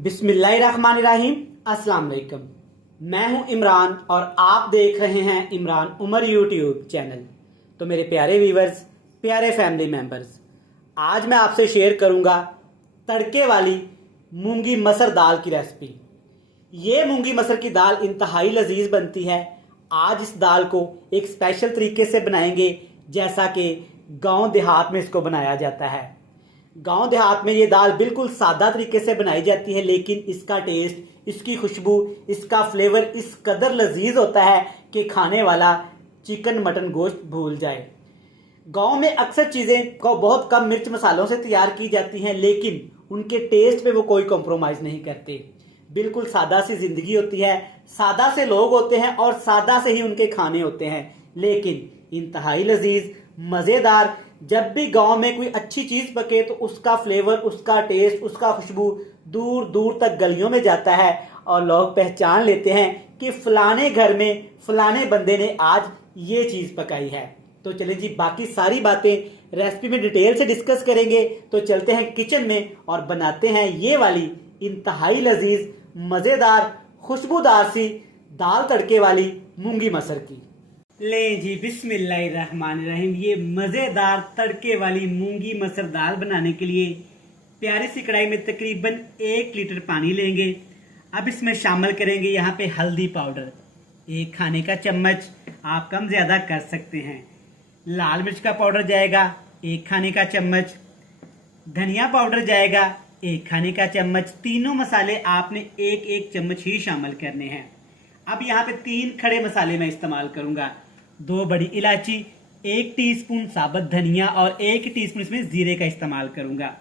बिस्मिल्लाहिर्रहमानिर्रहीम। अस्सलाम वालेकुम। मैं हूं इमरान और आप देख रहे हैं इमरान उमर यूट्यूब चैनल। तो मेरे प्यारे व्यूवर्स, प्यारे फैमिली मेंबर्स, आज मैं आपसे शेयर करूंगा तड़के वाली मूंगी मसर दाल की रेसिपी। ये मूंगी मसर की दाल इंतहाई लजीज बनती है। आज इस दाल को एक स्पेशल तरीके से बनाएंगे, जैसा कि गांव देहात में इसको बनाया जाता है। गांव देहात में ये दाल बिल्कुल सादा तरीके से बनाई जाती है, लेकिन इसका टेस्ट, इसकी खुशबू, इसका फ्लेवर इस कदर लजीज होता है कि खाने वाला चिकन मटन गोश्त भूल जाए। गांव में अक्सर चीज़ें को बहुत कम मिर्च मसालों से तैयार की जाती हैं, लेकिन उनके टेस्ट पे वो कोई कॉम्प्रोमाइज़ नहीं करते। बिल्कुल सादा सी जिंदगी होती है, सादा से लोग होते हैं और सादा से ही उनके खाने होते हैं, लेकिन इंतहाई लजीज, मज़ेदार। जब भी गांव में कोई अच्छी चीज़ पके तो उसका फ्लेवर, उसका टेस्ट, उसका खुशबू दूर दूर तक गलियों में जाता है और लोग पहचान लेते हैं कि फलाने घर में फलाने बंदे ने आज ये चीज़ पकाई है। तो चलिए जी, बाकी सारी बातें रेसिपी में डिटेल से डिस्कस करेंगे। तो चलते हैं किचन में और बनाते हैं ये वाली इंतहाई लजीज, मज़ेदार, खुशबूदार सी दाल तड़के वाली मूंगी मसर की। ले जी, बिस्मिल्लाहिर्रहमानिर्रहीम। ये मज़ेदार तड़के वाली मूंगी मसर दाल बनाने के लिए प्यारी सी कढ़ाई में तकरीबन 1 लीटर पानी लेंगे। अब इसमें शामिल करेंगे यहाँ पे हल्दी पाउडर 1 खाने का चम्मच, आप कम ज़्यादा कर सकते हैं। लाल मिर्च का पाउडर जाएगा 1 खाने का चम्मच, धनिया पाउडर जाएगा 1 खाने का चम्मच। तीनों मसाले आपने 1-1 चम्मच ही शामिल करने हैं। अब यहाँ पे 3 खड़े मसाले मैं इस्तेमाल करूंगा। 2 बड़ी इलायची, 1 टीस्पून साबुत धनिया और 1 टीस्पून इसमें जीरे का इस्तेमाल करूंगा।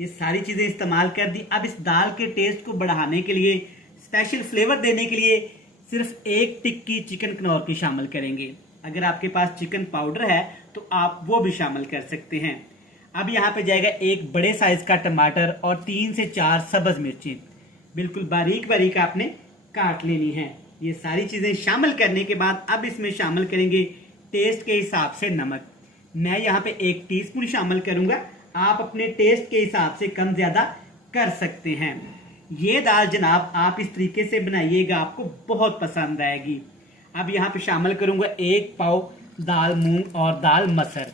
ये सारी चीज़ें इस्तेमाल कर दी। अब इस दाल के टेस्ट को बढ़ाने के लिए, स्पेशल फ्लेवर देने के लिए सिर्फ 1 टिक्की चिकन कनौर की शामिल करेंगे। अगर आपके पास चिकन पाउडर है तो आप वो भी शामिल कर सकते हैं। अब यहाँ पे जाएगा 1 बड़े साइज का टमाटर और 3 से 4 सब्ज मिर्ची, बिल्कुल बारीक बारीक आपने काट लेनी है। ये सारी चीज़ें शामिल करने के बाद अब इसमें शामिल करेंगे टेस्ट के हिसाब से नमक। मैं यहाँ पे 1 टीस्पून शामिल करूँगा, आप अपने टेस्ट के हिसाब से कम ज़्यादा कर सकते हैं। ये दाल जनाब आप इस तरीके से बनाइएगा, आपको बहुत पसंद आएगी। अब यहाँ पे शामिल करूँगा 1 पाव दाल मूंग और दाल मसर,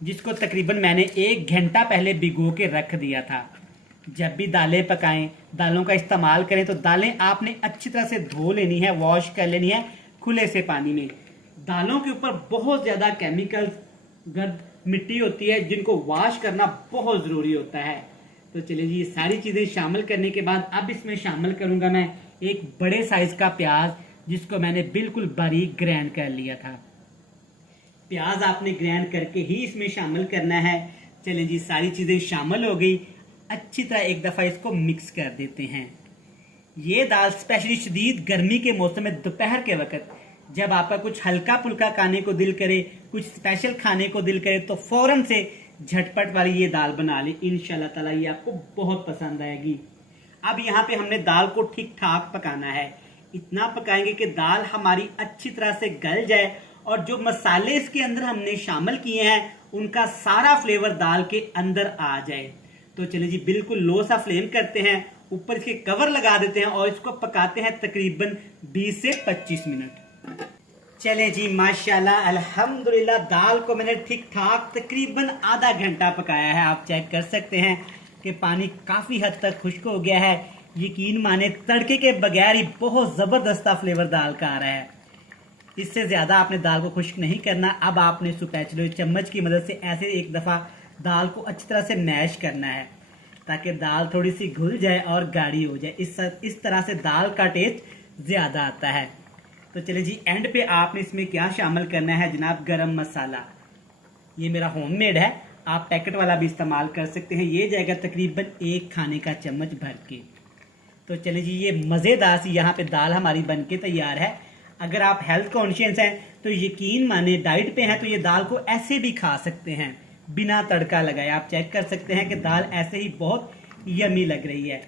जिसको तकरीबन मैंने 1 घंटा पहले भिगो के रख दिया था। जब भी दालें पकाएं, दालों का इस्तेमाल करें तो दालें आपने अच्छी तरह से धो लेनी है, वॉश कर लेनी है खुले से पानी में। दालों के ऊपर बहुत ज़्यादा केमिकल्स, गर्द, मिट्टी होती है, जिनको वॉश करना बहुत ज़रूरी होता है। तो चलिए जी, ये सारी चीज़ें शामिल करने के बाद अब इसमें शामिल करूँगा मैं 1 बड़े साइज़ का प्याज, जिसको मैंने बिल्कुल बारीक ग्राइंड कर लिया था। प्याज आपने ग्राइंड करके ही इसमें शामिल करना है। चलिए जी, सारी चीज़ें शामिल हो गई। अच्छी तरह एक दफ़ा इसको मिक्स कर देते हैं। ये दाल स्पेशली शदीद गर्मी के मौसम में दोपहर के वक्त जब आपका कुछ हल्का पुल्का खाने को दिल करे, कुछ स्पेशल खाने को दिल करे, तो फ़ौरन से झटपट वाली ये दाल बना ले। इंशाल्लाह ताला ये आपको बहुत पसंद आएगी। अब यहाँ पे हमने दाल को ठीक ठाक पकाना है। इतना पकाएंगे कि दाल हमारी अच्छी तरह से गल जाए और जो मसाले इसके अंदर हमने शामिल किए हैं उनका सारा फ्लेवर दाल के अंदर आ जाए। तो चलिए जी, बिल्कुल लो सा फ्लेम करते हैं, ऊपर इसके कवर लगा देते हैं और इसको पकाते हैं तकरीबन 20 से 25 मिनट। चलें जी, माशाल्लाह अल्हम्दुलिल्लाह, दाल को मैंने ठीक ठाक तकरीबन आधा घंटा पकाया है। आप चेक कर सकते हैं कि पानी काफ़ी हद तक खुश्क हो गया है। यकीन माने तड़के के बगैर ही बहुत ज़बरदस्त फ्लेवर दाल का आ रहा है। इससे ज़्यादा आपने दाल को खुश्क नहीं करना। अब आपने स्पैचुला चम्मच की मदद से ऐसे एक दफ़ा दाल को अच्छी तरह से मैश करना है, ताकि दाल थोड़ी सी घुल जाए और गाढ़ी हो जाए। इस तरह से दाल का टेस्ट ज़्यादा आता है। तो चलिए जी, एंड पे आपने इसमें क्या शामिल करना है जनाब, गरम मसाला। ये मेरा होममेड है, आप पैकेट वाला भी इस्तेमाल कर सकते हैं। ये जाएगा तकरीबन 1 खाने का चम्मच भर के। तो चलिए जी, ये मज़ेदार सी यहाँ पे दाल हमारी बन के तैयार है। अगर आप हेल्थ कॉन्शियस हैं तो यकीन माने, डाइट पे हैं तो ये दाल को ऐसे भी खा सकते हैं बिना तड़का लगाए। आप चेक कर सकते हैं कि दाल ऐसे ही बहुत यमी लग रही है।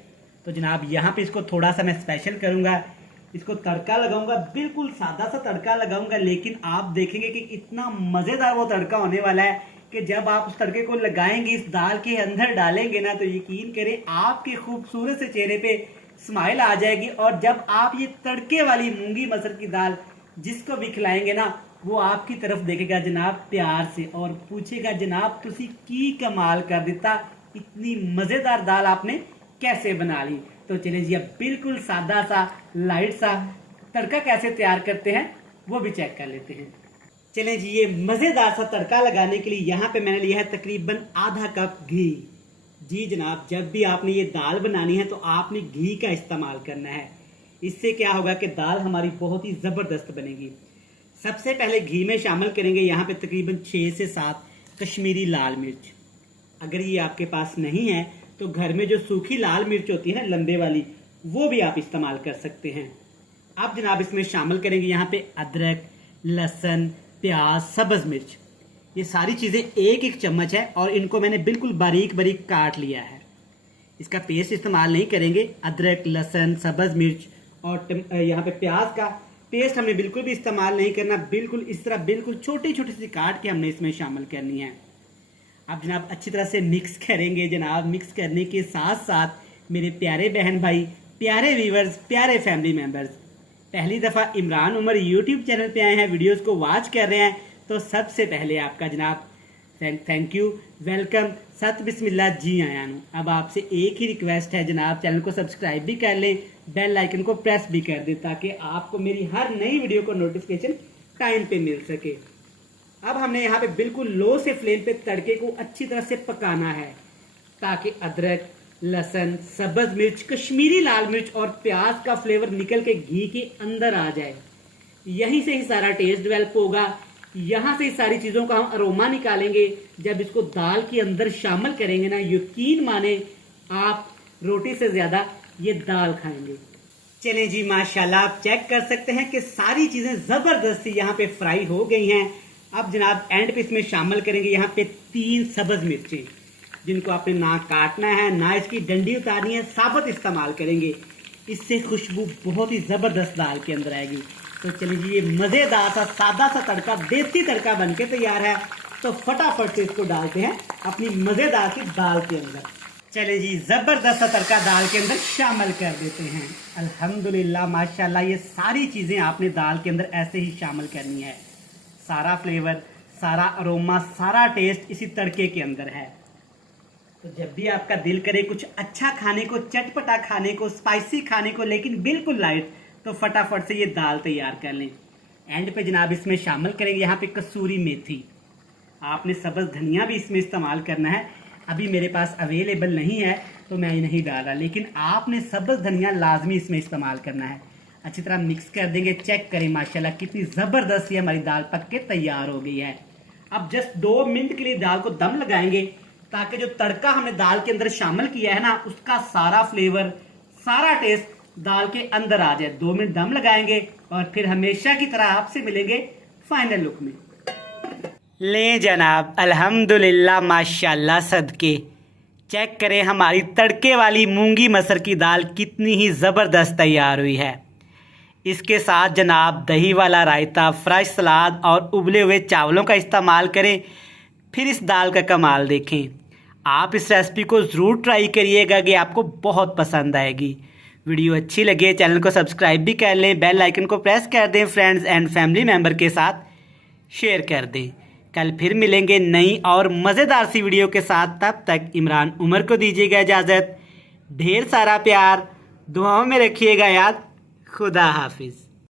तो जनाब यहाँ पे इसको थोड़ा सा मैं स्पेशल करूँगा, इसको तड़का लगाऊंगा, बिल्कुल सादा सा तड़का लगाऊंगा, लेकिन आप देखेंगे कि इतना मज़ेदार वो तड़का होने वाला है कि जब आप उस तड़के को लगाएंगे, इस दाल के अंदर डालेंगे ना, तो यकीन करें आपके खूबसूरत से चेहरे पे स्माइल आ जाएगी। और जब आप ये तड़के वाली मूंगी मसर की दाल जिसको भी खिलाएंगे ना, वो आपकी तरफ देखेगा जनाब प्यार से और पूछेगा जनाब तुसी की कमाल कर दिता, इतनी मजेदार दाल आपने कैसे बना ली। तो चलिए जी, अब बिल्कुल सादा सा लाइट सा तड़का कैसे तैयार करते हैं वो भी चेक कर लेते हैं। चलें जी, ये मजेदार सा तड़का लगाने के लिए यहाँ पे मैंने लिया है तकरीबन आधा कप घी। जी जनाब, जब भी आपने ये दाल बनानी है तो आपने घी का इस्तेमाल करना है। इससे क्या होगा कि दाल हमारी बहुत ही ज़बरदस्त बनेगी। सबसे पहले घी में शामिल करेंगे यहाँ पे तकरीबन 6 से 7 कश्मीरी लाल मिर्च। अगर ये आपके पास नहीं है तो घर में जो सूखी लाल मिर्च होती है ना, लंबे वाली, वो भी आप इस्तेमाल कर सकते हैं। अब जनाब इसमें शामिल करेंगे यहाँ पे अदरक, लहसुन, प्याज, सब्ज मिर्च। ये सारी चीज़ें एक एक चम्मच है और इनको मैंने बिल्कुल बारीक बारीक काट लिया है। इसका पेस्ट इस्तेमाल नहीं करेंगे। अदरक, लहसुन, सब्ज मिर्च और यहाँ पे प्याज का पेस्ट हमने बिल्कुल भी इस्तेमाल नहीं करना। बिल्कुल इस तरह बिल्कुल छोटी छोटी सी काट के हमने इसमें शामिल करनी है। अब जनाब अच्छी तरह से मिक्स करेंगे। जनाब मिक्स करने के साथ साथ मेरे प्यारे बहन भाई, प्यारे व्यूवर्स, प्यारे फैमिली मेम्बर्स, पहली दफ़ा इमरान उमर यूट्यूब चैनल पे आए हैं, वीडियोस को वॉच कर रहे हैं, तो सबसे पहले आपका जनाब थैंक यू, वेलकम, सत बिस्मिल्लाह, जी आया हूँ। अब आपसे एक ही रिक्वेस्ट है जनाब, चैनल को सब्सक्राइब भी कर लें, बेल आइकन को प्रेस भी कर दें ताकि आपको मेरी हर नई वीडियो को नोटिफिकेशन टाइम पे मिल सके। अब हमने यहाँ पे बिल्कुल लो से फ्लेम पे तड़के को अच्छी तरह से पकाना है ताकि अदरक, लहसुन, सब्ज मिर्च, कश्मीरी लाल मिर्च और प्याज का फ्लेवर निकल के घी के अंदर आ जाए। यहीं से ही सारा टेस्ट डेवलप होगा। यहाँ से सारी चीज़ों का हम अरोमा निकालेंगे। जब इसको दाल के अंदर शामिल करेंगे ना, यकीन माने आप रोटी से ज़्यादा ये दाल खाएंगे। चलें जी, माशाल्लाह आप चेक कर सकते हैं कि सारी चीज़ें ज़बरदस्त यहाँ पे फ्राई हो गई हैं। अब जनाब एंड पे इसमें शामिल करेंगे यहाँ पे 3 सब्ज मिर्चें, जिनको आपने ना काटना है ना इसकी डंडी उतारनी है, साबुत इस्तेमाल करेंगे। इससे खुशबू बहुत ही ज़बरदस्त दाल के अंदर आएगी। तो चलिए जी, ये मज़ेदार सा सादा सा तड़का, देसी तड़का बनके तैयार है। तो फटाफट से इसको डालते हैं अपनी मज़ेदार सी दाल के अंदर। चलिए जी, ज़बरदस्त सा तड़का दाल के अंदर शामिल कर देते हैं। अल्हम्दुलिल्लाह, माशाल्लाह, ये सारी चीज़ें आपने दाल के अंदर ऐसे ही शामिल करनी है। सारा फ्लेवर, सारा अरोमा, सारा टेस्ट इसी तड़के के अंदर है। तो जब भी आपका दिल करे कुछ अच्छा खाने को, चटपटा खाने को, स्पाइसी खाने को, लेकिन बिल्कुल लाइट, तो फटाफट से ये दाल तैयार कर लें। एंड पे जनाब इसमें शामिल करेंगे यहाँ पे कसूरी मेथी। आपने सब्ज़ धनिया भी इसमें इस्तेमाल करना है। अभी मेरे पास अवेलेबल नहीं है तो मैं ये नहीं डाल रहा, लेकिन आपने सब्ज़ धनिया लाजमी इसमें इस्तेमाल करना है। अच्छी तरह मिक्स कर देंगे। चेक करें माशाल्लाह कितनी ज़बरदस्त ये हमारी दाल पक के तैयार हो गई है। अब जस्ट 2 मिनट के लिए दाल को दम लगाएंगे ताकि जो तड़का हमने दाल के अंदर शामिल किया है ना, उसका सारा फ्लेवर, सारा टेस्ट दाल के अंदर आ जाए। 2 मिनट दम लगाएंगे और फिर हमेशा की तरह आपसे मिलेंगे फाइनल लुक में। ले जनाब, अल्हम्दुलिल्लाह, माशाल्लाह, सदके। चेक करें हमारी तड़के वाली मूंगी मसर की दाल कितनी ही ज़बरदस्त तैयार हुई है। इसके साथ जनाब दही वाला रायता, फ्रेश सलाद और उबले हुए चावलों का इस्तेमाल करें, फिर इस दाल का कमाल देखें। आप इस रेसिपी को ज़रूर ट्राई करिएगा कि आपको बहुत पसंद आएगी। वीडियो अच्छी लगे चैनल को सब्सक्राइब भी कर लें, बेल आइकन को प्रेस कर दें, फ्रेंड्स एंड फैमिली मेम्बर के साथ शेयर कर दें। कल फिर मिलेंगे नई और मज़ेदार सी वीडियो के साथ। तब तक इमरान उमर को दीजिएगा इजाज़त। ढेर सारा प्यार, दुआओं में रखिएगा याद। खुदा हाफिज़।